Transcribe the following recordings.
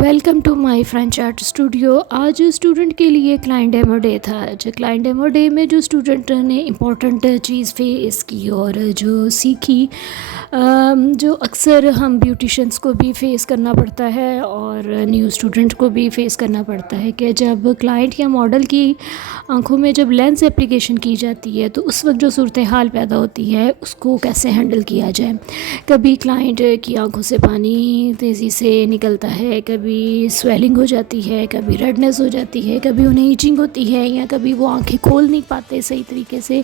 Welcome to my French art studio. आज student के लिए क्लाइंट डेमो डे था। जो क्लाइंट डेमो डे में जो स्टूडेंट ने इम्पोर्टेंट चीज़ फेस की और जो सीखी, जो अक्सर हम ब्यूटिशंस को भी फेस करना पड़ता है और न्यू स्टूडेंट को भी फेस करना पड़ता है कि जब क्लाइंट या मॉडल की आंखों में जब लेंस एप्लीकेशन की जाती है तो उस वक्त जो सूरत हाल पैदा होती है उसको कैसे हैंडल किया जाए। कभी क्लाइंट की आंखों से पानी तेज़ी से निकलता है, कभी स्वेलिंग हो जाती है, कभी रेडनेस हो जाती है, कभी उन्हें इचिंग होती है, या कभी वो आंखें खोल नहीं पाते सही तरीके से,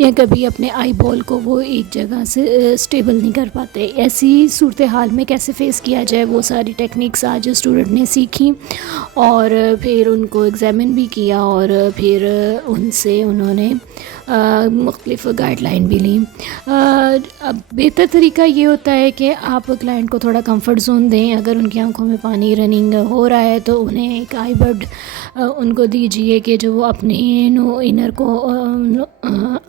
या कभी अपने आई बॉल को वो एक जगह से स्टेबल नहीं कर पाते। ऐसी सूरत हाल में कैसे फेस किया जाए, वो सारी टेक्निक्स आज स्टूडेंट ने सीखी और फिर उनको एग्ज़ामिन भी किया और फिर उनसे उन्होंने मुख्तलिफ़ गाइडलाइन भी ली। अब बेहतर तरीका ये होता है कि आप क्लाइंट को थोड़ा कंफर्ट जोन दें। अगर उनकी आंखों में पानी रनिंग हो रहा है तो उन्हें एक आई बड उनको दीजिए कि जो वो अपने इनर को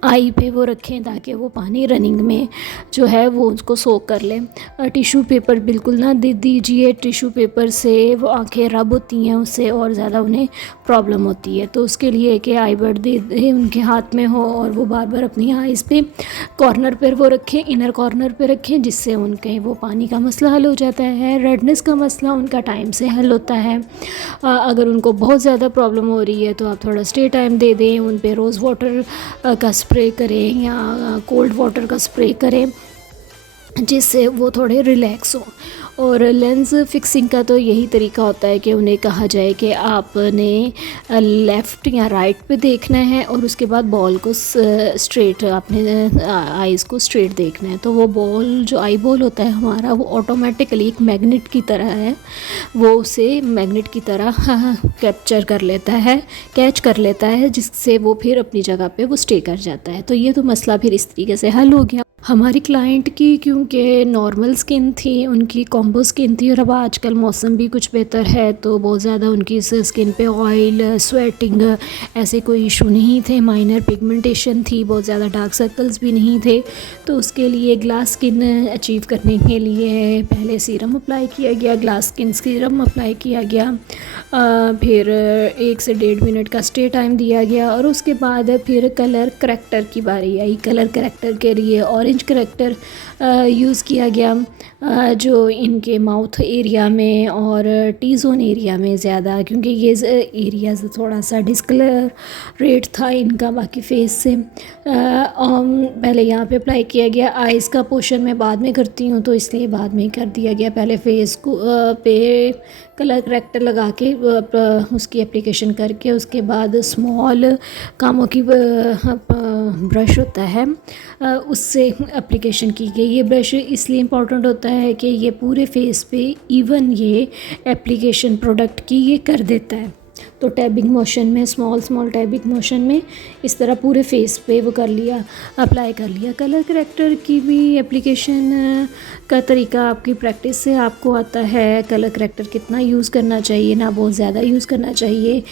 आई पे वो रखें ताकि वो पानी रनिंग में जो है वो उसको सोक कर लें। टिशू पेपर बिल्कुल ना दीजिए, टिशू पेपर से वो आंखें रब होती हैं, उससे और ज़्यादा उन्हें प्रॉब्लम होती है। तो उसके लिए कि आई बड दे दें, उनके हाथ में हो और वो बार बार अपनी आइज़ पे कॉर्नर पर वो रखें, इनर कॉर्नर पे रखें, जिससे उनके वो पानी का मसला हल हो जाता है। रेडनेस का मसला उनका टाइम से हल होता है। अगर उनको बहुत ज़्यादा प्रॉब्लम हो रही है तो आप थोड़ा स्टे टाइम दे दें, उन पे रोज़ वाटर का स्प्रे करें या कोल्ड वाटर का स्प्रे करें जिससे वो थोड़े रिलैक्स हों। और लेंस फिक्सिंग का तो यही तरीका होता है कि उन्हें कहा जाए कि आपने लेफ़्ट या राइट पे देखना है और उसके बाद बॉल को स्ट्रेट, आपने आइज़ को स्ट्रेट देखना है। तो वो बॉल जो आई बॉल होता है हमारा, वो ऑटोमेटिकली एक मैग्नेट की तरह है, वो उसे मैग्नेट की तरह कैप्चर कर लेता है, कैच कर लेता है, जिससे वो फिर अपनी जगह पे वो स्टे कर जाता है। तो ये तो मसला फिर इस तरीके से हल हो गया। हमारी क्लाइंट की क्योंकि नॉर्मल स्किन थी, उनकी कॉम्बो स्किन थी, और अब आजकल मौसम भी कुछ बेहतर है तो बहुत ज़्यादा उनकी स्किन पे ऑयल, स्वेटिंग ऐसे कोई इशू नहीं थे। माइनर पिगमेंटेशन थी, बहुत ज़्यादा डार्क सर्कल्स भी नहीं थे। तो उसके लिए ग्लास स्किन अचीव करने के लिए पहले सीरम अप्लाई किया गया, ग्लास स्किन सीरम अप्लाई किया गया, फिर 1 से 1.5 मिनट का स्टे टाइम दिया गया और उसके बाद फिर कलर करेक्टर की बारी आई। कलर करेक्टर के लिए ऑरेंज करेक्टर यूज़ किया गया, जो इनके माउथ एरिया में और टी जोन एरिया में ज़्यादा, क्योंकि ये एरिया थोड़ा सा डिस्कलरेट था इनका बाकी फेस से। पहले यहाँ पे अप्लाई किया गया। आइज़ का पोर्शन मैं बाद में करती हूँ तो इसलिए बाद में कर दिया गया। पहले फेस को पे कलर करेक्टर लगा के उसकी एप्लीकेशन करके उसके बाद स्मॉल कामों की ब्रश होता है उससे एप्लीकेशन की गई। ये ब्रश इसलिए इम्पॉर्टेंट होता है कि ये पूरे फेस पे इवन ये एप्लीकेशन प्रोडक्ट की ये कर देता है। तो टैबिंग मोशन में, स्मॉल टैबिंग मोशन में इस तरह पूरे फेस पे वो कर लिया, अप्लाई कर लिया। कलर करेक्टर की भी एप्लीकेशन का तरीका आपकी प्रैक्टिस से आपको आता है। कलर करेक्टर कितना यूज़ करना चाहिए, ना बहुत ज़्यादा यूज़ करना चाहिए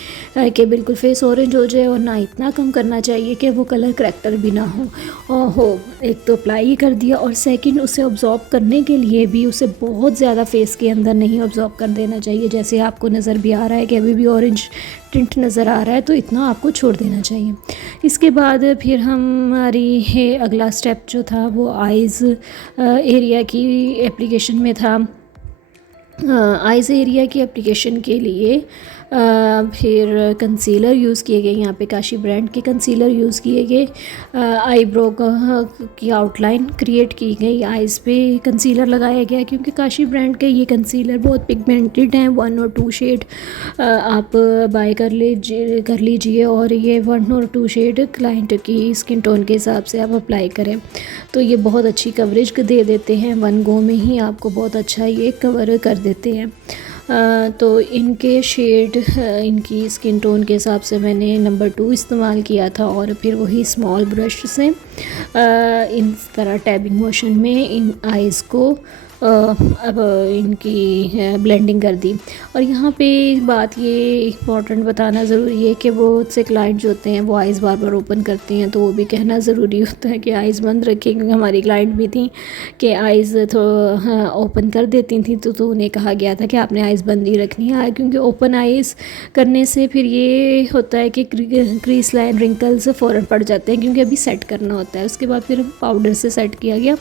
कि बिल्कुल फेस ऑरेंज हो जाए, और ना इतना कम करना चाहिए कि वो कलर करेक्टर भी ना हो। एक तो अप्लाई कर दिया, और सेकंड उसे ऑब्जॉर्व करने के लिए भी उसे बहुत ज़्यादा फेस के अंदर नहीं ऑब्जॉर्व कर देना चाहिए। जैसे आपको नज़र भी आ रहा है कि अभी भी ऑरेंज टिंट नज़र आ रहा है, तो इतना आपको छोड़ देना चाहिए। इसके बाद फिर हमारी अगला स्टेप जो था वो आइज़ एरिया की एप्लीकेशन में था। आइज़ एरिया की एप्लीकेशन के लिए फिर कंसीलर यूज़ किए गए। यहाँ पे काशी ब्रांड के कंसीलर यूज़ किए गए। आईब्रो की आउटलाइन क्रिएट की गई, आइज़ पे कंसीलर लगाया गया, क्योंकि काशी ब्रांड के ये कंसीलर बहुत पिगमेंटेड हैं। 1 और 2 शेड आप बाय कर लीजिए और ये 1 और 2 शेड क्लाइंट की स्किन टोन के हिसाब से आप अप्लाई करें तो ये बहुत अच्छी कवरेज दे देते हैं। 1 गो में ही आपको बहुत अच्छा ये कवर कर देते हैं। तो इनके शेड इनकी स्किन टोन के हिसाब से मैंने नंबर 2 इस्तेमाल किया था, और फिर वही स्मॉल ब्रश से इन तरह टैबिंग मोशन में इन आइज़ को अब इनकी ब्लेंडिंग कर दी। और यहाँ पे बात ये इम्पोर्टेंट बताना ज़रूरी है कि बहुत से क्लाइंट जो होते हैं वो आइज़ बार बार ओपन करते हैं, तो वो भी कहना ज़रूरी होता है कि आइज़ बंद रखें, क्योंकि हमारी क्लाइंट भी थी कि आइज़ ओपन कर देती थी, तो उन्हें कहा गया था कि आपने आइज़ बंद ही रखनी है, क्योंकि ओपन आइज़ करने से फिर ये होता है कि क्रीज लाइन रिंकल्स फ़ौरन पड़ जाते हैं, क्योंकि अभी सेट करना होता है। उसके बाद फिर पाउडर से सेट किया गया।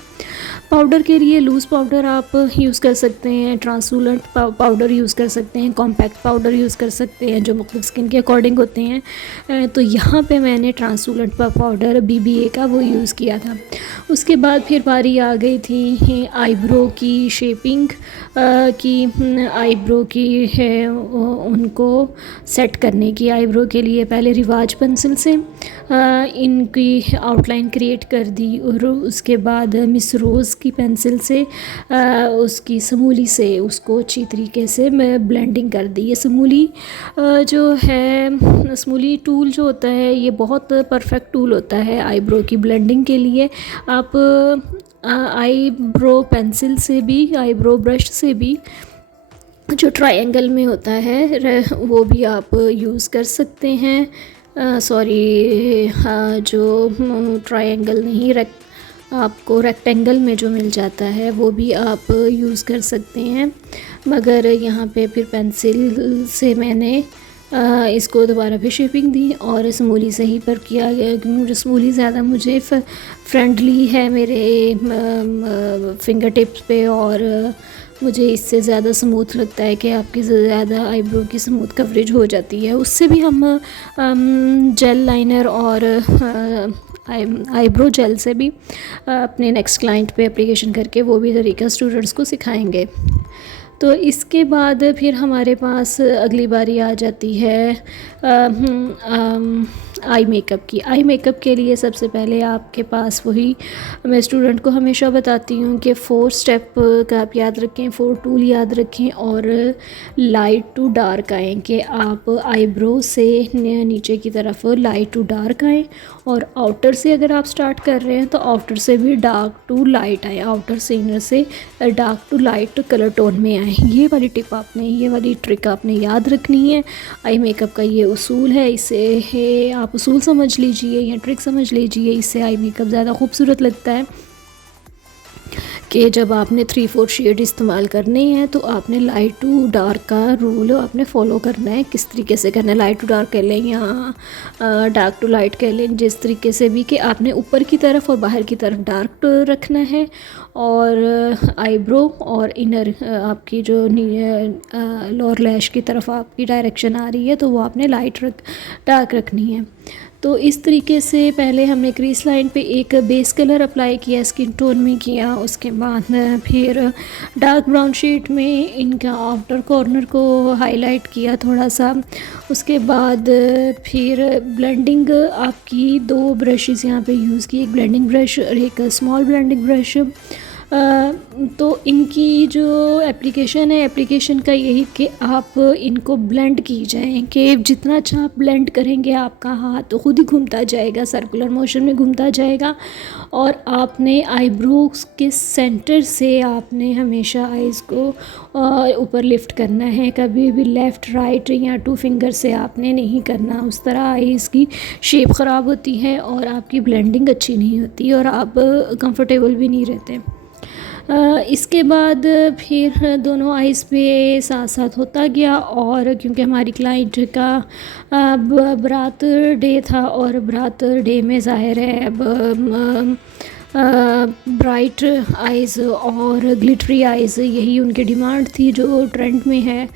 पाउडर के लिए लूज़ पाउडर आप यूज़ कर सकते हैं, ट्रांसलूसेंट पाउडर यूज़ कर सकते हैं, कॉम्पैक्ट पाउडर यूज़ कर सकते हैं, जो मुख्तलिफ स्किन के अकॉर्डिंग होते हैं। तो यहाँ पे मैंने ट्रांसलूसेंट पाउडर BBA का वो यूज़ किया था। उसके बाद फिर बारी आ गई थी आईब्रो की शेपिंग की। आईब्रो की है उनको सेट करने की। आईब्रो के लिए पहले रिवाज पेंसिल से इनकी आउटलाइन क्रिएट कर दी, और उसके बाद मिस रोज़ की पेंसिल से उसकी समूली से उसको अच्छी तरीके से मैं ब्लेंडिंग कर दी। ये समूली जो है, समूली टूल जो होता है ये बहुत परफेक्ट टूल होता है आईब्रो की ब्लेंडिंग के लिए। आप आईब्रो पेंसिल से भी, आईब्रो ब्रश से भी, जो ट्रायंगल में होता है वो भी आप यूज़ कर सकते हैं। सॉरी, हाँ, जो ट्रायंगल नहीं, आपको रेक्टेंगल में जो मिल जाता है वो भी आप यूज़ कर सकते हैं। मगर यहाँ पे फिर पेंसिल से मैंने इसको दोबारा फिर शेपिंग दी और स्मूली से ही पर किया गया, क्योंकि स्मूली ज़्यादा मुझे फ्रेंडली है मेरे फिंगर टिप्स पे, और मुझे इससे ज़्यादा स्मूथ लगता है कि आपकी ज़्यादा आईब्रो की स्मूथ कवरेज हो जाती है। उससे भी हम जेल लाइनर और आईब्रो जेल से भी अपने नेक्स्ट क्लाइंट पे एप्लीकेशन करके वो भी तरीका स्टूडेंट्स को सिखाएंगे। तो इसके बाद फिर हमारे पास अगली बारी आ जाती है आई मेकअप की। आई मेकअप के लिए सबसे पहले आपके पास वही, मैं स्टूडेंट को हमेशा बताती हूँ कि 4 स्टेप का आप याद रखें, 4 टूल याद रखें, और लाइट टू डार्क आएँ, कि आप आईब्रो से नीचे की तरफ लाइट टू डार्क आएँ, और आउटर से अगर आप स्टार्ट कर रहे हैं तो आउटर से भी डार्क टू लाइट आए, आउटर से इनर से dark to light colour tone में आए। ये वाली टिप आपने, ये वाली ट्रिक आपने याद रखनी है। आई मेकअप का ये उसूल है, इसे आप उसूल समझ लीजिए या ट्रिक समझ लीजिए, इससे आई मेकअप ज़्यादा खूबसूरत लगता है। कि जब आपने 3-4 शेड इस्तेमाल करने हैं तो आपने लाइट टू डार्क का रूल आपने फॉलो करना है। किस तरीके से करना है, लाइट टू डार्क कर लें या डार्क टू लाइट कर लें, जिस तरीके से भी, कि आपने ऊपर की तरफ और बाहर की तरफ डार्क रखना है, और आईब्रो और इनर आपकी जो लोअर लैश की तरफ आपकी डायरेक्शन आ रही है तो वो आपने डार्क रखनी है। तो इस तरीके से पहले हमने क्रीज लाइन पे एक बेस कलर अप्लाई किया, स्किन टोन में किया। उसके बाद फिर डार्क ब्राउन शेड में इनका आउटर कॉर्नर को हाईलाइट किया थोड़ा सा। उसके बाद फिर ब्लेंडिंग आपकी 2 ब्रशेस यहाँ पे यूज़ की, एक ब्लेंडिंग ब्रश और एक स्मॉल ब्लेंडिंग ब्रश। तो इनकी जो एप्लीकेशन है, एप्लीकेशन का यही कि आप इनको ब्लेंड की जाएँ, कि जितना अच्छा आप ब्लेंड करेंगे आपका हाथ तो खुद ही घूमता जाएगा, सर्कुलर मोशन में घूमता जाएगा। और आपने आईब्रोज के सेंटर से आपने हमेशा आइज़ को ऊपर लिफ्ट करना है, कभी भी लेफ़्ट राइट या 2 फिंगर से आपने नहीं करना। उस तरह आइज़ की शेप ख़राब होती है और आपकी ब्लेंडिंग अच्छी नहीं होती और आप कंफर्टेबल भी नहीं रहते। इसके बाद फिर दोनों आइज़ पे साथ साथ होता गया, और क्योंकि हमारी क्लाइंट का बारात डे था और बारात डे में ज़ाहिर है अब ब्राइट आइज़ और ग्लिटरी आइज़ यही उनकी डिमांड थी जो ट्रेंड में है।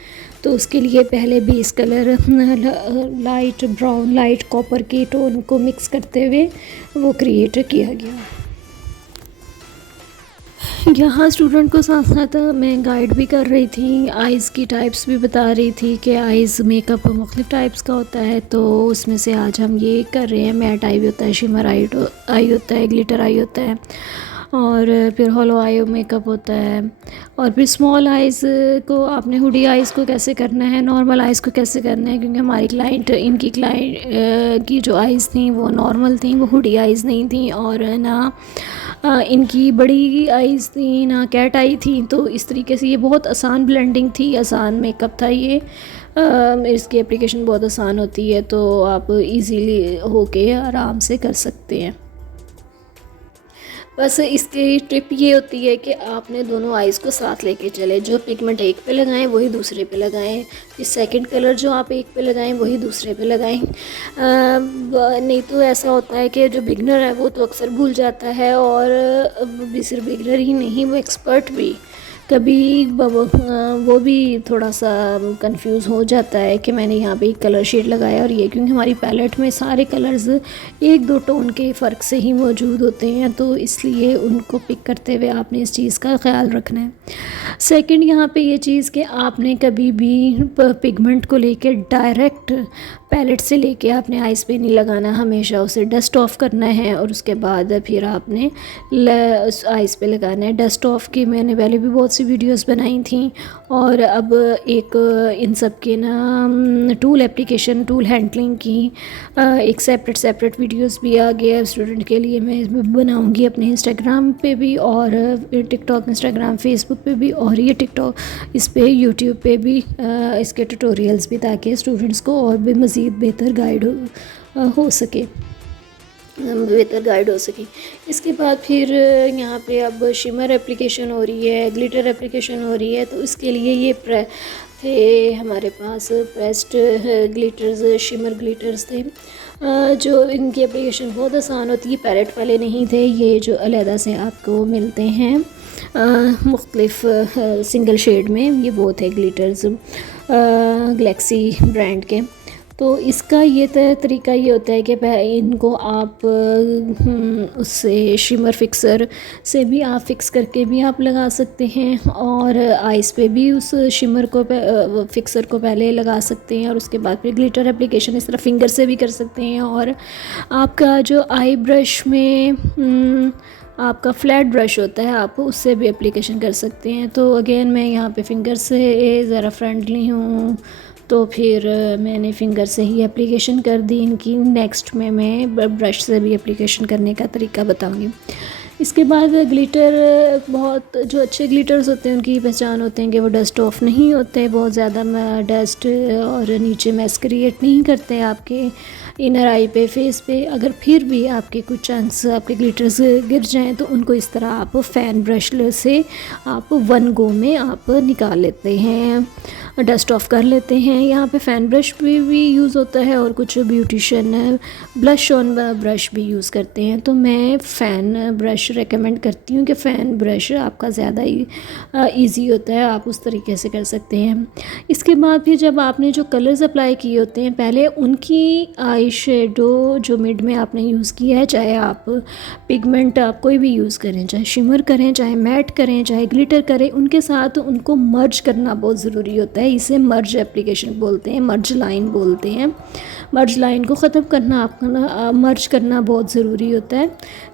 तो उसके लिए पहले base colour light brown, light copper के टोन को मिक्स करते हुए वो क्रिएट किया गया। यहाँ स्टूडेंट को साथ साथ मैं गाइड भी कर रही थी, आइज़ की टाइप्स भी बता रही थी कि आइज़ मेकअप मुख्तलिफ़ टाइप्स का होता है। तो उसमें से आज हम ये कर रहे हैं, मैट आई होता है, शिमर आई होता है, ग्लिटर आई होता है। और फिर हॉलो आई मेकअप होता है। और फिर स्मॉल आइज़ को आपने हुडी आइज़ को कैसे करना है, नॉर्मल आइज़ को कैसे करना है, क्योंकि हमारी क्लाइंट इनकी क्लाइंट की जो आइज़ थी वो नॉर्मल थी, वो हुडी आइज़ नहीं थी, और ना इनकी बड़ी आइज़ थी ना कैट आई थी। तो इस तरीके से ये बहुत आसान ब्लेंडिंग थी, आसान मेकअप था ये। इसकी एप्लीकेशन बहुत आसान होती है, तो आप इजीली होके आराम से कर सकते हैं। बस इसकी ट्रिप ये होती है कि आपने दोनों आइज़ को साथ लेके चले, जो पिगमेंट एक पे लगाएं वही दूसरे पे लगाएं, फिर सेकंड कलर जो आप एक पे लगाएं वही दूसरे पे लगाएं। नहीं तो ऐसा होता है कि जो बिगनर है वो तो अक्सर भूल जाता है, और सिर्फ बिगनर ही नहीं, वो एक्सपर्ट भी कभी वो भी थोड़ा सा कंफ्यूज हो जाता है कि मैंने यहाँ पे एक कलर शेड लगाया और ये, क्योंकि हमारी पैलेट में सारे कलर्स एक दो टोन के फ़र्क से ही मौजूद होते हैं, तो इसलिए उनको पिक करते हुए आपने इस चीज़ का ख्याल रखना है। सेकंड यहाँ पे ये चीज़ कि आपने कभी भी पिगमेंट को लेकर डायरेक्ट पैलेट से लेके आपने आइज़ पे नहीं लगाना, हमेशा उसे डस्ट ऑफ करना है और उसके बाद फिर आपने उस आइज़ पे लगाना है। डस्ट ऑफ की मैंने पहले भी बहुत सी वीडियोस बनाई थी, और अब एक इन सब के ना टूल एप्लीकेशन, टूल हैंडलिंग की एक सेपरेट वीडियोस भी आ गया स्टूडेंट के लिए। मैं इसमें बनाऊंगी अपने इंस्टाग्राम पे भी, और टिकटॉक, इंस्टाग्राम, फेसबुक पे भी, और ये टिकटॉक इस पे यूट्यूब पे भी इसके ट्यूटोरियल्स भी, ताकि स्टूडेंट्स को और भी मज़ीद बेहतर गाइड हो सके, बेहतर गाइड हो सके। इसके बाद फिर यहाँ पे अब शिमर एप्लीकेशन हो रही है, ग्लिटर एप्लीकेशन हो रही है, तो इसके लिए ये थे हमारे पास प्रेस्ड ग्लिटर्स, शिमर ग्लिटर्स थे, जो इनकी एप्लीकेशन बहुत आसान होती है, पैलेट वाले नहीं थे, ये जो अलहदा से आपको मिलते हैं मुख्तलिफ सिंगल शेड में, ये वो थे ग्लिटर्स गैलेक्सी ब्रांड के। तो इसका ये तरीका ये होता है कि इनको आप उससे शिमर फिक्सर से भी आप फिक्स करके भी आप लगा सकते हैं, और आइज़ पे भी उस शिमर को फिक्सर को पहले लगा सकते हैं, और उसके बाद फिर ग्लिटर एप्लीकेशन इस तरह फिंगर से भी कर सकते हैं। और आपका जो आई ब्रश में आपका फ्लैट ब्रश होता है, आप उससे भी एप्लीकेशन कर सकते हैं। तो अगेन मैं यहाँ पे फिंगर से ज़रा फ्रेंडली हूँ, तो फिर मैंने फिंगर से ही एप्लीकेशन कर दी इनकी। नेक्स्ट में मैं ब्रश से भी एप्लीकेशन करने का तरीका बताऊंगी। इसके बाद ग्लिटर, बहुत जो अच्छे ग्लिटर्स होते हैं उनकी पहचान होते हैं कि वो डस्ट ऑफ नहीं होते, बहुत ज़्यादा डस्ट और नीचे मैस क्रिएट नहीं करते आपके इनर आई पे, फेस पे। अगर फिर भी आपके कुछ चांस आपके ग्लिटर्स गिर जाएं तो उनको इस तरह आप फ़ैन ब्रश से आप वन गो में आप निकाल लेते हैं, डस्ट ऑफ कर लेते हैं। यहाँ पे फ़ैन ब्रश भी यूज़ होता है, और कुछ ब्यूटिशियन ब्लश ऑन ब्रश भी यूज़ करते हैं। तो मैं फ़ैन ब्रश रेकमेंड करती हूँ कि फ़ैन ब्रश आपका ज़्यादा ईजी होता है, आप उस तरीके से कर सकते हैं। इसके बाद फिर जब आपने जो कलर्स अप्लाई किए होते हैं, पहले उनकी आई शेडो जो मिड में आपने यूज़ किया है, चाहे आप पिगमेंट आप कोई भी यूज़ करें, चाहे शिमर करें, चाहे मैट करें, चाहे ग्लिटर करें, उनके साथ उनको मर्ज करना बहुत ज़रूरी होता है। इसे मर्ज एप्लीकेशन बोलते हैं, मर्ज लाइन बोलते हैं। मर्ज लाइन को ख़त्म करना, आपका मर्ज करना बहुत ज़रूरी होता है,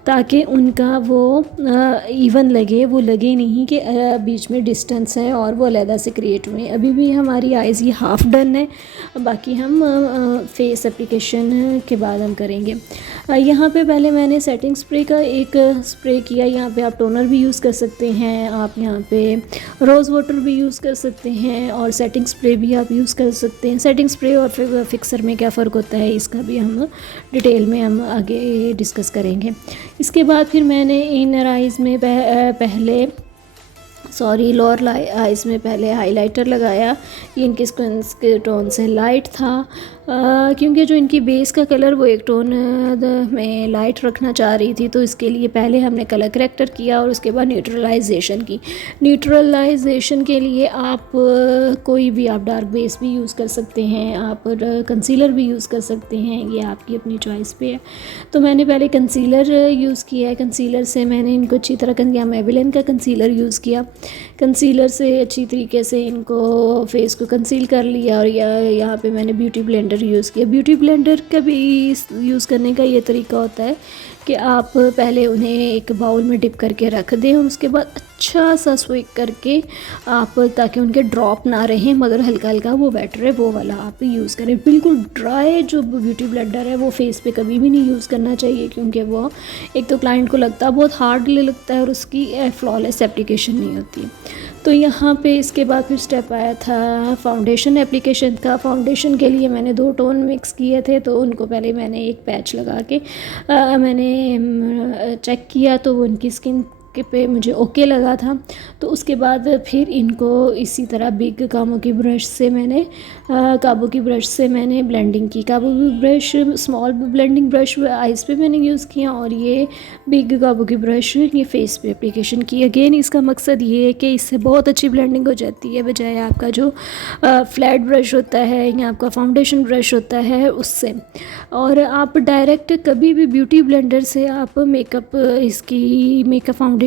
ताकि उनका वो इवन लगे, वो लगे नहीं कि बीच में डिस्टेंस है और वो अलहदा से क्रिएट हुए। अभी भी हमारी आइज़ ये हाफ़ डन है, बाकी हम फेस एप्लीकेशन के बाद हम करेंगे। यहाँ पे पहले मैंने सेटिंग स्प्रे का एक स्प्रे किया। यहाँ पे आप टोनर भी यूज़ कर सकते हैं, आप यहाँ पे रोज़ वाटर भी यूज़ कर सकते हैं, और सेटिंग स्प्रे भी आप यूज़ कर सकते हैं। सेटिंग स्प्रे और फिक्सर में क्या फ़र्क होता है, इसका भी हम डिटेल में हम आगे डिस्कस करेंगे। इसके बाद फिर मैंने इनर आइज़ में लोअर आइज़ में पहले हाइलाइटर लगाया। ये इनकी स्किन के टोन से लाइट था, क्योंकि जो इनकी बेस का कलर वो एक टोन में लाइट रखना चाह रही थी, तो इसके लिए पहले हमने कलर करेक्टर किया और उसके बाद न्यूट्रलाइजेशन की। न्यूट्रलाइजेशन के लिए आप कोई भी आप डार्क बेस भी यूज़ कर सकते हैं, आप कंसीलर भी यूज़ कर सकते हैं, ये आपकी अपनी चॉइस पे है। तो मैंने पहले कंसीलर यूज़ किया है। कंसीलर से मैंने इनको अच्छी तरह मेबेलिन का कंसीलर यूज़ किया। कंसीलर से अच्छी तरीके से इनको फेस को कंसील कर लिया, और यहाँ पे मैंने ब्यूटी ब्लेंडर यूज़ किया। ब्यूटी ब्लेंडर का भी यूज़ करने का ये तरीका होता है कि आप पहले उन्हें एक बाउल में डिप करके रख दें और उसके बाद अच्छा सा स्विक करके आप, ताकि उनके ड्रॉप ना रहें मगर हल्का हल्का वो वेट रहे, वो वाला आप यूज़ करें। बिल्कुल ड्राई जो ब्यूटी ब्लेंडर है वो फेस पे कभी भी नहीं यूज़ करना चाहिए, क्योंकि वो एक तो क्लाइंट को लगता है बहुत हार्डली लगता है और उसकी फ्लॉलेस एप्लीकेशन नहीं होती। तो यहाँ पे इसके बाद फिर स्टेप आया था फाउंडेशन एप्लीकेशन का। फाउंडेशन के लिए मैंने 2 टोन मिक्स किए थे, तो उनको पहले मैंने एक पैच लगा के मैंने चेक किया, तो उनकी स्किन के पे मुझे ओके लगा था। तो उसके बाद फिर इनको इसी तरह बिग काबू की ब्रश से मैंने ब्लेंडिंग की। काबू की brush small blending brush eyes पे मैंने यूज़ किया और ये बिग काबू की ब्रश ये फेस पे एप्लीकेशन की। अगेन इसका मकसद ये है कि इससे बहुत अच्छी ब्लेंडिंग हो जाती है, बजाय आपका जो फ्लैट ब्रश होता है या आपका फाउंडेशन ब्रश होता है उससे। और आप डायरेक्ट कभी भी ब्यूटी ब्लेंडर से आप मेकअप फाउंडेशन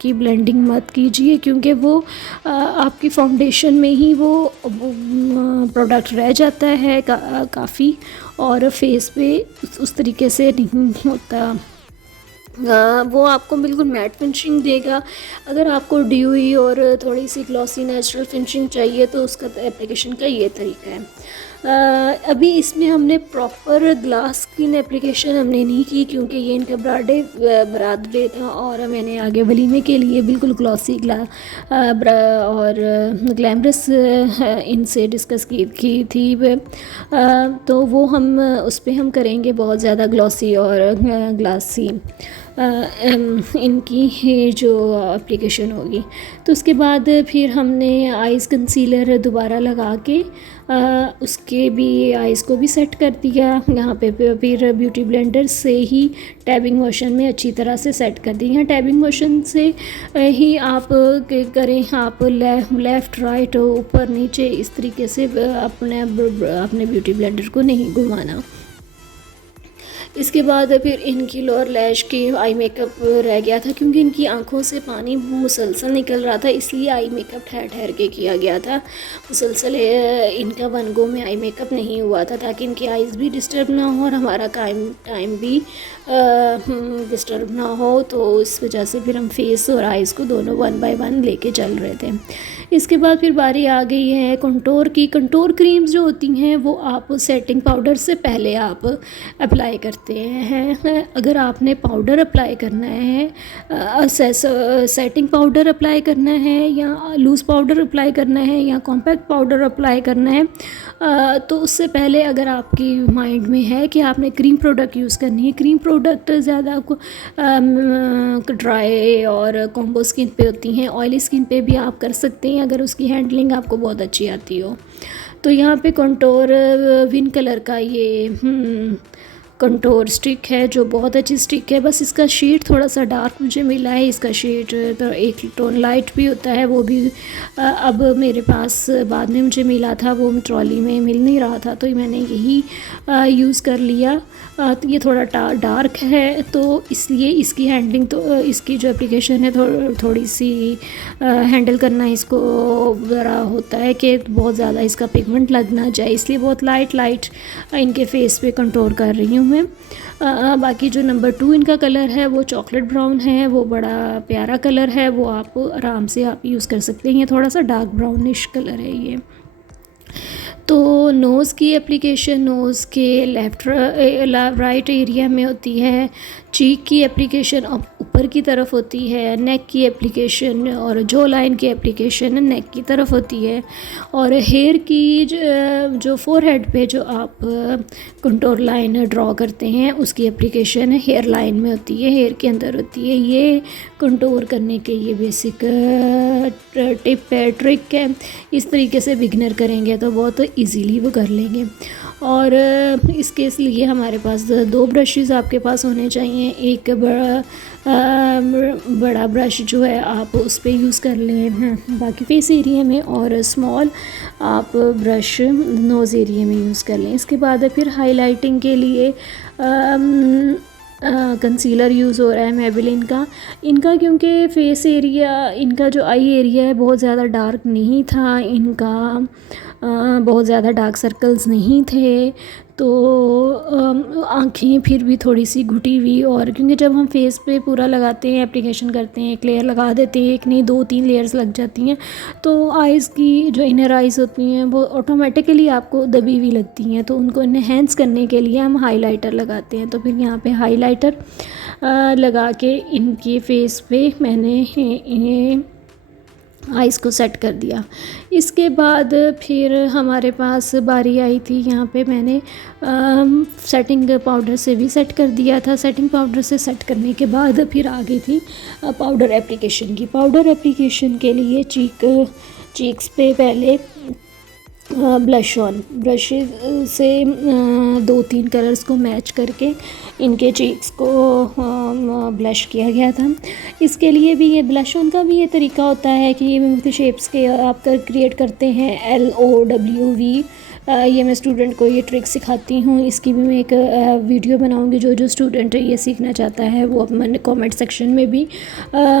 की ब्लेंडिंग मत कीजिए, क्योंकि वो आपकी फाउंडेशन में ही वो प्रोडक्ट रह जाता है काफ़ी, और फेस पे उस तरीके से नहीं होता। वो आपको बिल्कुल मैट फिनिशिंग देगा। अगर आपको ड्यूई और थोड़ी सी ग्लॉसी नेचुरल फिनिशिंग चाहिए तो उसका एप्लीकेशन का ये तरीका है। अभी इसमें हमने प्रॉपर ग्लास स्किन एप्लीकेशन हमने नहीं की, क्योंकि ये इनका बरात था और मैंने आगे वलीमे के लिए बिल्कुल ग्लॉसी और ग्लैमरस इनसे डिस्कस की थी। तो वो हम उस पर हम करेंगे बहुत ज़्यादा ग्लॉसी और ग्लासी इनकी जो एप्लीकेशन होगी। तो उसके बाद फिर हमने आइज़ कंसीलर दोबारा लगा के उसके भी आइज़ को भी सेट कर दिया। यहाँ पे फिर ब्यूटी ब्लेंडर से ही टैबिंग मोशन में अच्छी तरह से सेट कर दी। यहाँ टैबिंग मोशन से ही आप करें, आप लेफ़्ट राइट ऊपर नीचे इस तरीके से अपने ब्यूटी ब्लेंडर को नहीं घुमाना। इसके बाद फिर इनकी लोअर लैश की आई मेकअप रह गया था, क्योंकि इनकी आंखों से पानी मुसलसल निकल रहा था, इसलिए आई मेकअप ठहर ठहर के किया गया था। मुसलसल इनका वन गो में आई मेकअप नहीं हुआ था, ताकि इनकी आइज़ भी डिस्टर्ब ना हो और हमारा टाइम भी डिस्टर्ब ना हो। तो इस वजह से फिर हम फेस और आइज़ को दोनों 1 बाय 1 लेके चल रहे थे। इसके बाद फिर बारी आ गई है कंटूर की। कंटूर क्रीम्स जो होती हैं वो आप सेटिंग पाउडर से पहले आप अप्लाई करते हैं। अगर आपने पाउडर अप्लाई करना है, सेटिंग पाउडर अप्लाई करना है या लूज़ पाउडर अप्लाई करना है या कॉम्पैक्ट पाउडर अप्लाई करना है, तो उससे पहले अगर आपकी माइंड में है कि आपने क्रीम प्रोडक्ट यूज़ करनी है, क्रीम प्रोडक्ट ज़्यादा आपको ड्राई और कॉम्बो स्किन पे होती हैं, ऑयली स्किन पे भी आप कर सकते हैं अगर उसकी हैंडलिंग आपको बहुत अच्छी आती हो। तो यहाँ पे कंटूर विन कलर का ये कंटूर स्टिक है, जो बहुत अच्छी स्टिक है। बस इसका शेड थोड़ा सा डार्क मुझे मिला है, इसका शेड तो एक टोन लाइट भी होता है, वो भी अब मेरे पास बाद में मुझे मिला था, वो ट्रॉली में मिल नहीं रहा था, तो मैंने यही यूज़ कर लिया। तो ये थोड़ा डार्क है, तो इसलिए इसकी हैंडलिंग तो इसकी जो एप्लीकेशन है थोड़ी सी हैंडल करना इसको ज़रा होता है कि बहुत ज़्यादा इसका पिगमेंट लग ना जाए, इसलिए बहुत लाइट इनके फेस पे कंटूर कर रही हूँ मैं। बाकी जो नंबर 2 इनका कलर है वो चॉकलेट ब्राउन है, वो बड़ा प्यारा कलर है, वो आप आराम से आप यूज़ कर सकते हैं। ये थोड़ा सा डार्क ब्राउनिश कलर है ये। तो नोज़ की एप्लीकेशन नोज़ के राइट एरिया में होती है, चीक की एप्लीकेशन ऊपर की तरफ होती है, नेक की एप्लीकेशन और जो लाइन की एप्लीकेशन नेक की तरफ होती है, और हेयर की जो फोरहेड पे जो आप कंटूर लाइन ड्रॉ करते हैं उसकी एप्लीकेशन हेयर लाइन में होती है, हेयर के अंदर होती है। ये कंटूर करने के ये बेसिक टिप है, ट्रिक है। इस तरीके से बिगनर करेंगे तो बहुत इजीली वो कर लेंगे। और इसके लिए हमारे पास 2 ब्रशेज़ आपके पास होने चाहिए। एक बड़ा ब्रश जो है आप उस पर यूज़ कर लें बाकी फेस एरिया में, और स्मॉल आप ब्रश नोज़ एरिया में यूज़ कर लें। इसके बाद फिर हाइलाइटिंग के लिए कंसीलर यूज़ हो रहा है मेबेलिन का। इनका क्योंकि फेस एरिया, इनका जो आई एरिया है बहुत ज़्यादा डार्क नहीं था, इनका बहुत ज़्यादा डार्क सर्कल्स नहीं थे, तो आँखें फिर भी थोड़ी सी घुटी हुई, और क्योंकि जब हम फेस पे पूरा लगाते हैं, एप्लीकेशन करते हैं, एक लेयर लगा देते हैं, एक नहीं 2-3 लेयर्स लग जाती हैं, तो आइज़ की जो इनर आइज़ होती हैं वो ऑटोमेटिकली आपको दबी हुई लगती हैं। तो उनको इन्हेंस करने के लिए हम हाइलाइटर लगाते हैं। तो फिर यहाँ पे हाइलाइटर लगा के इनके फेस पे मैंने इन्हें आइज़ को सेट कर दिया। इसके बाद फिर हमारे पास बारी आई थी, यहाँ पे मैंने सेटिंग पाउडर से भी सेट कर दिया था। सेटिंग पाउडर से सेट करने के बाद फिर आ गई थी पाउडर एप्लीकेशन की। पाउडर एप्लीकेशन के लिए चीक्स पे पहले ब्लश ऑन ब्रश से 2-3 कलर्स को मैच करके इनके चीक्स को ब्लश किया गया था। इसके लिए भी ये ब्लश ऑन का भी ये तरीका होता है कि ये मुख्तलिफ शेप्स के आप क्रिएट करते हैं, LOWV। ये मैं स्टूडेंट को ये ट्रिक सिखाती हूँ। इसकी भी मैं एक वीडियो बनाऊँगी। जो स्टूडेंट ये सीखना चाहता है वो अपने कमेंट सेक्शन में भी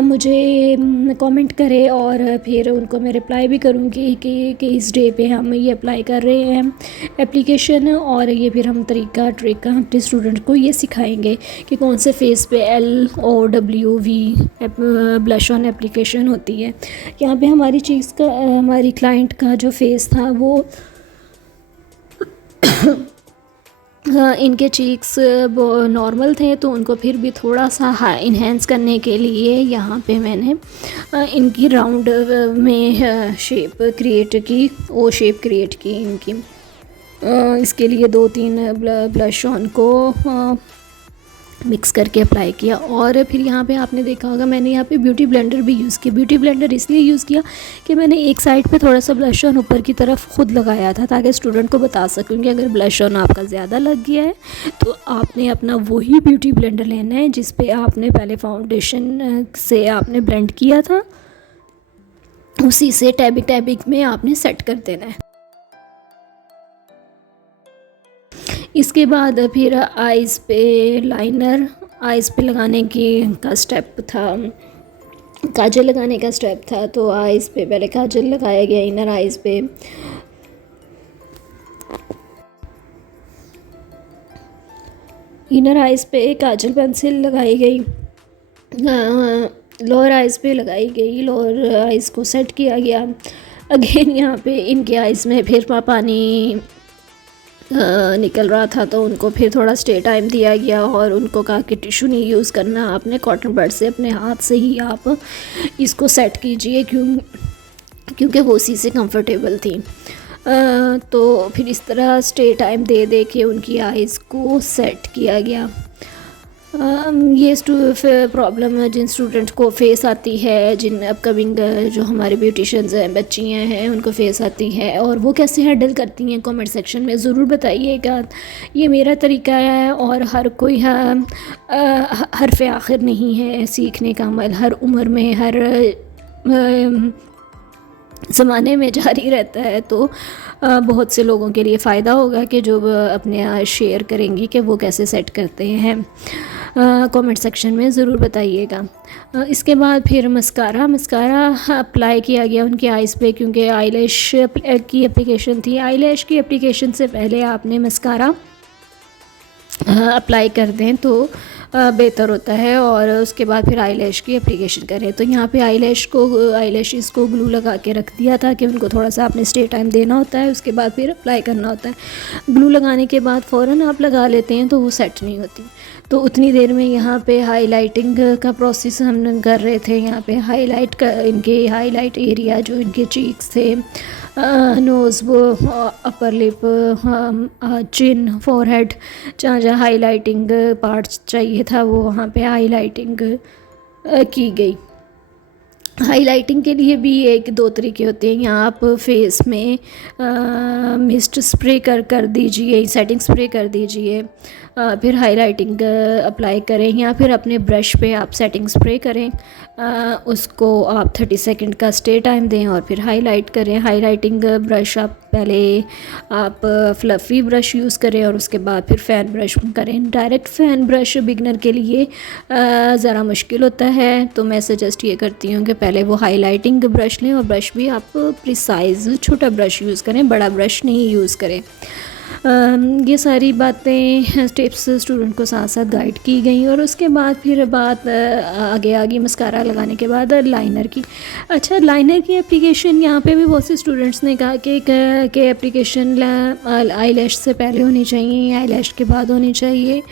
मुझे कमेंट करे, और फिर उनको मैं रिप्लाई भी करूँगी कि इस डे पे हम ये अप्लाई कर रहे हैं एप्लीकेशन, और ये फिर हम ट्रिक अपने स्टूडेंट को ये सिखाएंगे कि कौन से फेस पे LOWV ब्लश ऑन एप्लीकेशन होती है। यहाँ पे हमारी चीज़ का हमारी क्लाइंट का जो फेस था वो इनके चीक्स नॉर्मल थे, तो उनको फिर भी थोड़ा सा इन्हेंस करने के लिए यहाँ पे मैंने इनकी राउंड में शेप क्रिएट की, ओ शेप क्रिएट की इनकी। इसके लिए 2-3 ब्लश ऑन को मिक्स करके अप्लाई किया। और फिर यहाँ पे आपने देखा होगा मैंने यहाँ पे ब्यूटी ब्लेंडर भी यूज़ किया। ब्यूटी ब्लेंडर इसलिए यूज़ किया कि मैंने एक साइड पे थोड़ा सा ब्लश ऑन ऊपर की तरफ खुद लगाया था, ताकि स्टूडेंट को बता सकूँ कि अगर ब्लश ऑन आपका ज़्यादा लग गया है तो आपने अपना वही ब्यूटी ब्लेंडर लेना है जिस पे आपने पहले फाउंडेशन से आपने ब्लेंड किया था, उसी से टैबिक में आपने सेट कर देना है। इसके बाद फिर आइज़ पे लाइनर, आइज़ पे लगाने का स्टेप था, काजल लगाने का स्टेप था। तो आइज़ पे पहले काजल लगाया गया इनर आइज़ पे। इनर आइज़ पे काजल पेंसिल लगाई गई, लोअर आइज़ पे लगाई गई, लोअर आइज़ को सेट किया गया। अगेन यहाँ पे इनके आइज़ में फिर पानी निकल रहा था, तो उनको फिर थोड़ा स्टे टाइम दिया गया, और उनको कहा कि टिशू नहीं यूज़ करना, आपने कॉटन बड से अपने हाथ से ही आप इसको सेट कीजिए, क्योंकि वो उसी से कंफर्टेबल थी। तो फिर इस तरह स्टे टाइम दे के उनकी आइज़ को सेट किया गया। ये प्रॉब्लम जिन स्टूडेंट को फेस आती है, जिन अपकमिंग जो हमारे ब्यूटिशियंस हैं, बच्चियाँ हैं, उनको फेस आती है और वो कैसे हैंडल करती हैं, कमेंट सेक्शन में ज़रूर बताइएगा। ये मेरा तरीका है, और हर कोई हरफ आखिर नहीं है सीखने का अमल, हर उम्र में हर ज़माने में जारी रहता है। तो बहुत से लोगों के लिए फ़ायदा होगा कि जो अपने शेयर करेंगी कि वो कैसे सेट करते हैं। कमेंट सेक्शन में ज़रूर बताइएगा। इसके बाद फिर मस्कारा अप्लाई किया गया उनके आइज़ पे, क्योंकि आईलैश की एप्लीकेशन थी। आईलैश की एप्लीकेशन से पहले आपने मस्कारा अप्लाई कर दें तो बेहतर होता है, और उसके बाद फिर आईलैश की एप्लीकेशन करें। तो यहाँ पे आईलैशेस को ग्लू लगा के रख दिया था कि उनको थोड़ा सा आपने स्टे टाइम देना होता है, उसके बाद फिर अप्लाई करना होता है। ग्लू लगाने के बाद फ़ौरन आप लगा लेते हैं तो वो सेट नहीं होती। तो उतनी देर में यहाँ पे हाईलाइटिंग का प्रोसेस हम कर रहे थे। यहाँ पे इनके हाईलाइट एरिया जो इनके चीक्स थे, नोज़, वो अपर लिप, चिन, फोरहेड, जहाँ हाईलाइटिंग पार्ट्स चाहिए था वो वहाँ पे हाईलाइटिंग की गई। हाईलाइटिंग के लिए भी 1-2 तरीके होते हैं। यहाँ आप फेस में मिस्ट स्प्रे कर दीजिए, सेटिंग स्प्रे कर दीजिए, फिर हाईलाइटिंग अप्लाई करें, या फिर अपने ब्रश पे आप सेटिंग स्प्रे करें, उसको आप 30 सेकंड का स्टे टाइम दें और फिर हाईलाइट करें। हाईलाइटिंग ब्रश आप फ्लफ़ी ब्रश यूज़ करें और उसके बाद फिर फ़ैन ब्रश करें। डायरेक्ट फ़ैन ब्रश बिगनर के लिए ज़रा मुश्किल होता है, तो मैं सजेस्ट ये करती हूँ कि पहले वो हाईलाइटिंग ब्रश लें, और ब्रश भी आप प्रिसाइज़ छोटा ब्रश यूज़ करें, बड़ा ब्रश नहीं यूज़ करें। ये सारी बातें टिप्स स्टूडेंट को साथ साथ गाइड की गई। और उसके बाद फिर बात आगे आगे मस्कारा लगाने के बाद लाइनर की। अच्छा, लाइनर की एप्लीकेशन यहाँ पे भी बहुत से स्टूडेंट्स ने कहा कि एप्लीकेशन आई लैश से पहले होनी चाहिए, आई लैश के बाद होनी चाहिए।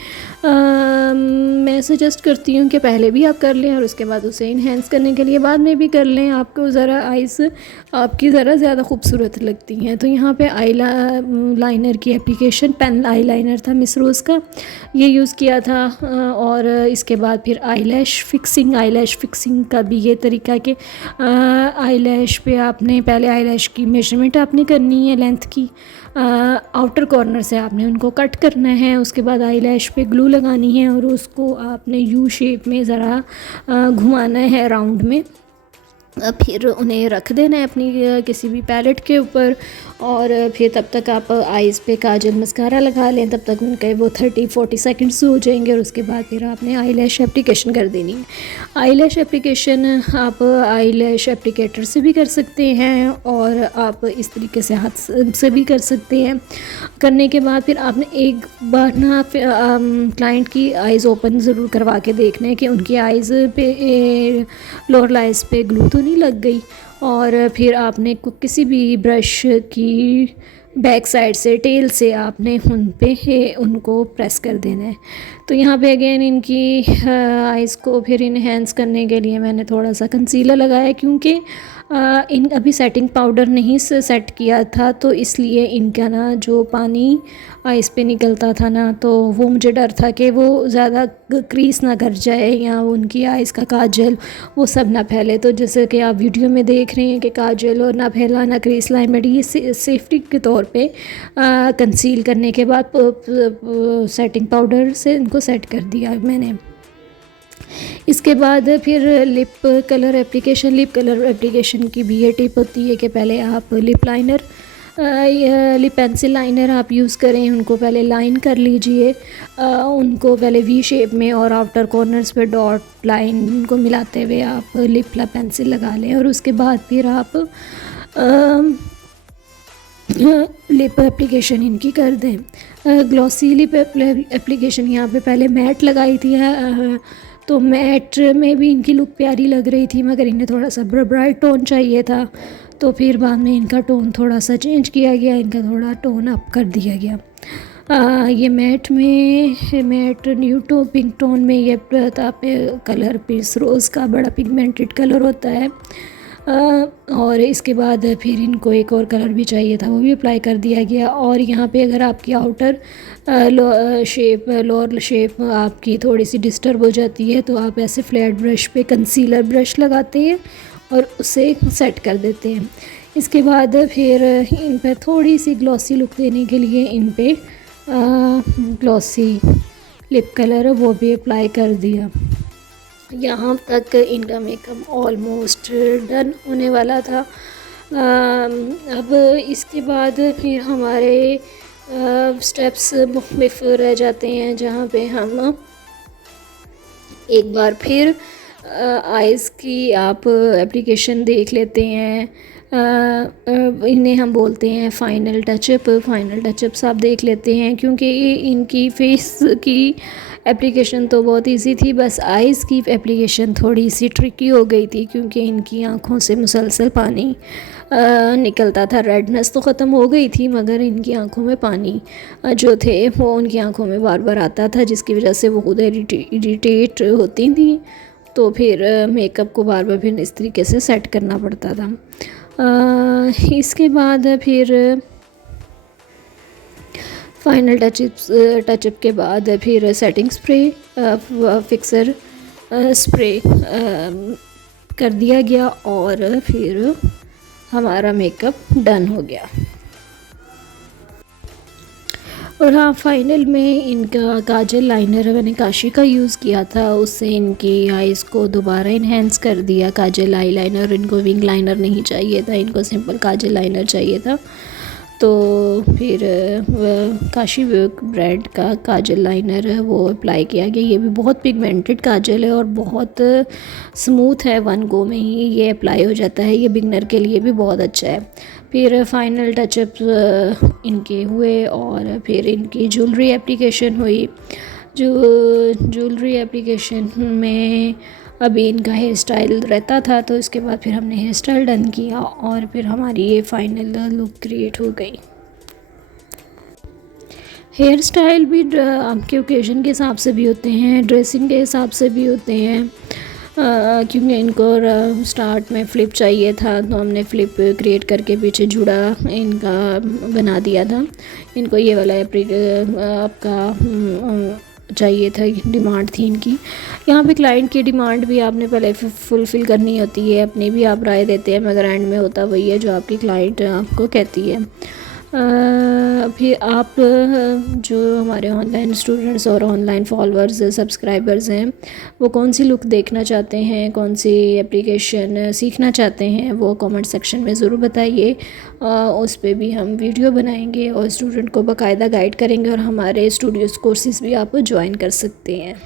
मैं सजेस्ट करती हूँ कि पहले भी आप कर लें और उसके बाद उसे इन्हेंस करने के लिए बाद में भी कर लें। आपको ज़रा आइज़ आपकी ज़रा ज़्यादा खूबसूरत लगती हैं। तो यहाँ पे लाइनर की एप्लीकेशन पेन आई लाइनर था मिस रोज़ का, ये यूज़ किया था। और इसके बाद फिर आई लैश फिक्सिंग का भी ये तरीका कि आई लैश पे आपने पहले आई लैश की मेजरमेंट आपने करनी है लेंथ की, आउटर कॉर्नर से आपने उनको कट करना है। उसके बाद आई लैश पे ग्लू लगानी है और उसको आपने यू शेप में ज़रा घुमाना है राउंड में। फिर उन्हें रख देना है अपनी किसी भी पैलेट के ऊपर। और फिर तब तक आप आइज़ पे काजल मस्कारा लगा लें, तब तक उनके वो 30-40 सेकंड्स हो जाएंगे। और उसके बाद फिर आपने आई लैश एप्लीकेशन कर देनी है। आई लैश एप्लीकेशन आप आई लैश एप्लीकेटर से भी कर सकते हैं और आप इस तरीके से हाथ से भी कर सकते हैं। करने के बाद फिर आपने एक बार ना क्लाइंट की आइज़ ओपन ज़रूर करवा के देखना है कि उनकी आइज़ पे लोअर लाइज़ पे ग्लू तो नहीं लग गई। और फिर आपने किसी भी ब्रश की बैक साइड से टेल से आपने उन पे उनको प्रेस कर देना है। तो यहाँ पे अगेन इनकी आइज़ को फिर इन्हेंस करने के लिए मैंने थोड़ा सा कंसीलर लगाया, क्योंकि इन अभी सेटिंग पाउडर नहीं सेट किया था, तो इसलिए इनका ना जो पानी आइज़ पे निकलता था ना, तो वो मुझे डर था कि वो ज़्यादा क्रीज ना कर जाए या उनकी आइज़ का काजल वो सब ना फैले। तो जैसे कि आप वीडियो में देख रहे हैं कि काजल और ना फैला ना क्रीज लाइन में, ये सेफ्टी के तौर पे कंसील करने के बाद सेटिंग पाउडर से इनको सेट कर दिया मैंने। इसके बाद फिर लिप कलर एप्लीकेशन की भी ये टिप होती है कि पहले आप लिप पेंसिल लाइनर आप यूज़ करें, उनको पहले लाइन कर लीजिए, उनको पहले वी शेप में और आउटर कॉर्नर्स पे डॉट लाइन को मिलाते हुए आप लिप पेंसिल लगा लें। और उसके बाद फिर आप लिप एप्लीकेशन इनकी कर दें। ग्लॉसी लिप एप्लीकेशन यहाँ पे पहले मैट लगाई थी, तो मैट में भी इनकी लुक प्यारी लग रही थी, मगर इन्हें थोड़ा सा ब्राइट टोन चाहिए था। तो फिर बाद में इनका टोन थोड़ा सा चेंज किया गया, इनका थोड़ा टोन अप कर दिया गया। ये मैट न्यू पिंक टोन में ये कलर पिंक रोज़ का बड़ा पिगमेंटेड कलर होता है। और इसके बाद फिर इनको एक और कलर भी चाहिए था, वो भी अप्लाई कर दिया गया। और यहाँ पे अगर आपकी आउटर लोअर शेप आपकी थोड़ी सी डिस्टर्ब हो जाती है, तो आप ऐसे फ्लैट ब्रश पे कंसीलर ब्रश लगाते हैं और उसे सेट कर देते हैं। इसके बाद फिर इन पर थोड़ी सी ग्लॉसी लुक देने के लिए इन पे ग्लॉसी लिप कलर वो भी अप्लाई कर दिया। यहाँ तक इनका मेकअप ऑलमोस्ट डन होने वाला था। अब इसके बाद फिर हमारे स्टेप्स मुख्तलिफ रह जाते हैं, जहाँ पे हम एक बार फिर आइज़ की आप एप्लीकेशन देख लेते हैं। इन्हें हम बोलते हैं फाइनल टचअप्स आप देख लेते हैं, क्योंकि इनकी फेस की एप्लीकेशन तो बहुत इजी थी, बस आइज़ की एप्लीकेशन थोड़ी सी ट्रिकी हो गई थी, क्योंकि इनकी आँखों से मुसलसल पानी निकलता था। रेडनेस तो ख़त्म हो गई थी, मगर इनकी आँखों में पानी जो थे वो उनकी आँखों में बार बार आता था, जिसकी वजह से वो खुद इरिटेट होती थी। तो फिर मेकअप को बार बार फिर इस तरीके से सेट करना पड़ता था। इसके बाद फिर फाइनल टचअप के बाद फिर सेटिंग स्प्रे फिक्सर स्प्रे कर दिया गया और फिर हमारा मेकअप डन हो गया। और हाँ, फाइनल में इनका काजल लाइनर मैंने काशी का यूज़ किया था, उससे इनकी आइज़ को दोबारा इन्हेंस कर दिया। काजल आई लाइनर, इनको विंग लाइनर नहीं चाहिए था, इनको सिंपल काजल लाइनर चाहिए था। तो फिर काशी ब्रांड का काजल लाइनर है वो अप्लाई किया गया। ये भी बहुत पिगमेंटेड काजल है और बहुत स्मूथ है, वन गो में ही ये अप्लाई हो जाता है। ये बिगनर के लिए भी बहुत अच्छा है। फिर फाइनल टचअप इनके हुए और फिर इनकी ज्वेलरी एप्लीकेशन हुई। जो ज्वेलरी एप्लीकेशन में अभी इनका हेयर स्टाइल रहता था, तो इसके बाद फिर हमने हेयर स्टाइल डन किया और फिर हमारी ये फाइनल लुक क्रिएट हो गई। हेयर स्टाइल भी आपके ओकेजन के हिसाब से भी होते हैं, ड्रेसिंग के हिसाब से भी होते हैं। क्योंकि इनको स्टार्ट में फ़्लिप चाहिए था, तो हमने फ़्लिप क्रिएट करके पीछे जुड़ा इनका बना दिया था। इनको ये वाला आपका चाहिए था, डिमांड थी इनकी। यहाँ पे क्लाइंट की डिमांड भी आपने पहले फुलफ़िल करनी होती है, अपनी भी आप राय देते हैं, मगर एंड में होता वही है जो आपकी क्लाइंट आपको कहती है। फिर आप जो हमारे ऑनलाइन स्टूडेंट्स और ऑनलाइन फॉलोअर्स सब्सक्राइबर्स हैं, वो कौन सी लुक देखना चाहते हैं, कौन सी एप्लीकेशन सीखना चाहते हैं, वो कमेंट सेक्शन में ज़रूर बताइए। उस पे भी हम वीडियो बनाएंगे और स्टूडेंट को बाकायदा गाइड करेंगे, और हमारे स्टूडियोज़ कोर्सेज़ भी आप ज्वाइन कर सकते हैं।